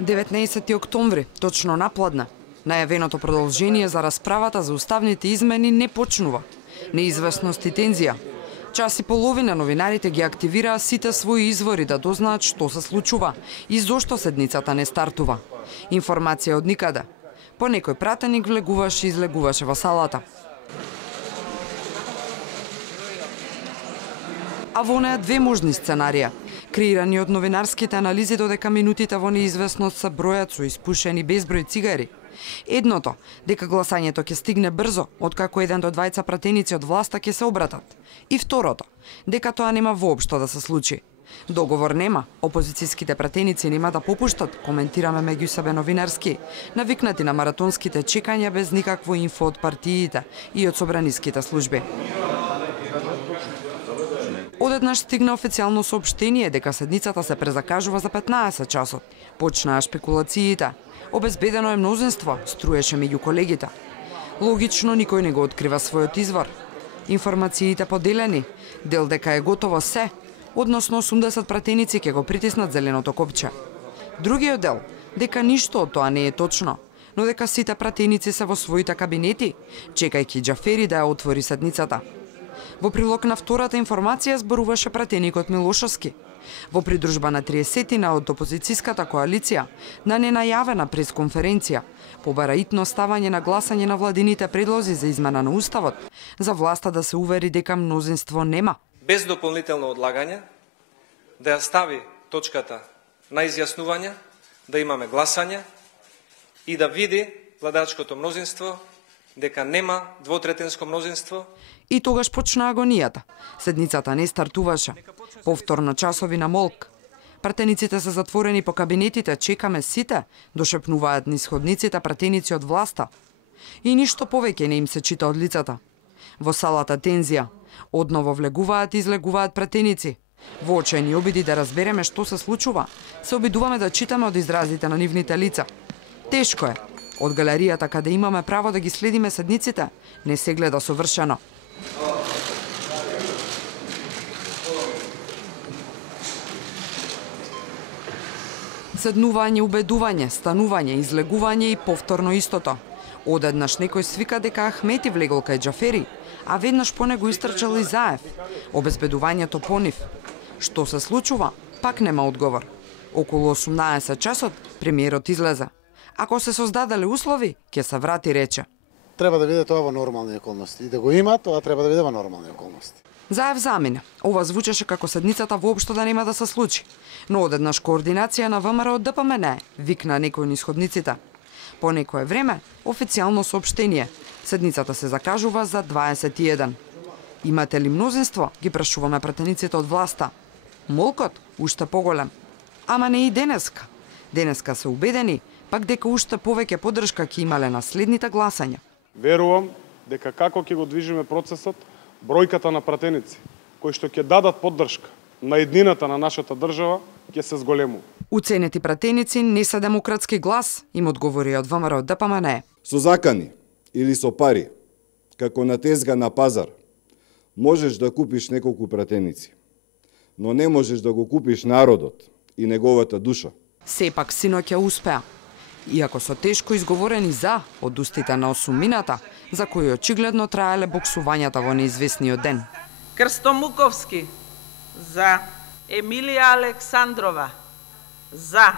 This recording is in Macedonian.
19 октомври, точно на пладне. Најавеното продолжение за расправата за уставните измени не почнува. Неизвестност и тензија. Час и половина новинарите ги активираа сите своји извори да дознаат што се случува и зошто седницата не стартува. Информација од никаде. По некој пратеник влегуваше и излегуваше во салата. А во неа две можни сценарија, креирани од новинарските анализи додека минутите во неизвестност се бројат со испушени безброј цигари. Едното, дека гласањето ќе стигне брзо, откако 1 до 2 пратеници од власта ќе се обратат. И второто, дека тоа нема воопшто да се случи. Договор нема, опозицијските пратеници нема да попуштат, коментираме меѓу себе новинарски, навикнати на маратонските чекања без никакво инфо од партиите и од собраниските служби. Одеднаш стигна официјално соопштение дека седницата се презакажува за 15 часот. Почнаа шпекулациите. Обезбедено е мнозинство, струеше меѓу колегите. Логично никој не го открива својот извор. Информациите поделени, дел дека е готово се, односно 80 пратеници ќе го притиснат зеленото копче. Другиот дел, дека ништо од тоа не е точно, но дека сите пратеници се во своите кабинети, чекајќи Џафери да ја отвори седницата. Во прилог на втората информација зборуваше пратеникот Милошовски. Во придружба на 30-тина од опозицијската коалиција, на ненајавена пресконференција, побара итно ставање на гласање на владините предлози за измена на Уставот, за власта да се увери дека мнозинство нема. Без дополнително одлагање, да ја стави точката на изјаснување, да имаме гласање и да види владачкото мнозинство дека нема двотретинско мнозинство. И тогаш почна агонијата. Седницата не стартуваше. Повторно часови на молк. Пратениците се затворени по кабинетите, чекаме сите, дошепнуваат низ ходниците пратеници од власта. И ништо повеќе не им се чита од лицата. Во салата тензија. Одново влегуваат и излегуваат пратеници. Во очајни обиди да разбереме што се случува, се обидуваме да читаме од изразите на нивните лица. Тешко е. Од галеријата каде имаме право да ги следиме седниците, не се гледа совршено. Седнување, убедување, станување, излегување и повторно истото. Одеднаш некој свика дека Ахмети влегол кај Џафери, а веднаш по него истрчал и Заев. Обезбедувањето по нив. Што се случува? Пак нема одговор. Околу 18 часот премиерот излезе. Ако се создаделе услови, ќе се врати, рече. Треба да биде тоа во нормални околности. И да го има, тоа треба да биде во нормални околности. Заев замине. Ова звучеше како седницата воопшто да нема да се случи. Но одеднаш координација на ВМРО од ДПМН викна некој низ ходниците. По некое време, официјално соопштение. Седницата се закажува за 21. Имате ли мнозинство? Ги прашуваме пратениците од власта. Молкот уште поголем. Ама не и денеска. Денеска се убедени, пак дека уште повеќе поддршка ќе имале на следните гласања. Верувам дека како ќе го движиме процесот, бројката на пратеници кои што ќе дадат поддршка на еднината на нашата држава ќе се зголемува. Уценети пратеници не се демократски глас, им одговори од ВМРО ДПМН. Со закани или со пари, како на тезга на пазар, можеш да купиш неколку пратеници, но не можеш да го купиш народот и неговата душа. Сепак синоќа успеа. Иако со тешко изговорени за од устите на осумината, за кои очигледно траеле боксувањата во неизвестниот ден. Крсто Муковски, за. Емилија Александрова, за.